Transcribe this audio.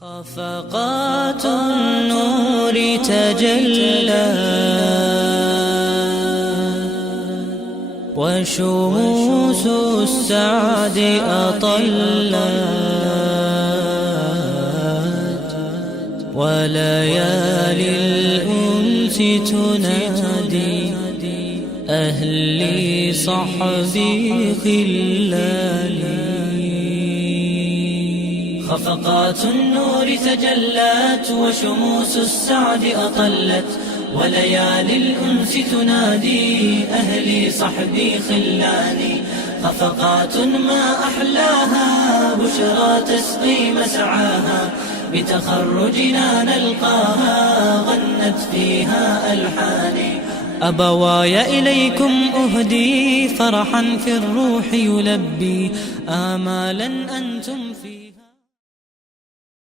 خفقات النور تجلت وشموس السعد أطلت وليالي الأنس تنادي أهلي صحبي خلاني. خفقات النور تجلت وشموس السعد أطلت وليالي الأنس تنادي أهلي صحبي خلاني. خفقات ما أحلاها بشرى تسقي مسعاها بتخرجنا نلقاها غنت فيها ألحاني. أبواي إليكم أهدي فرحا في الروح يلبي آمالا أنتم فيه.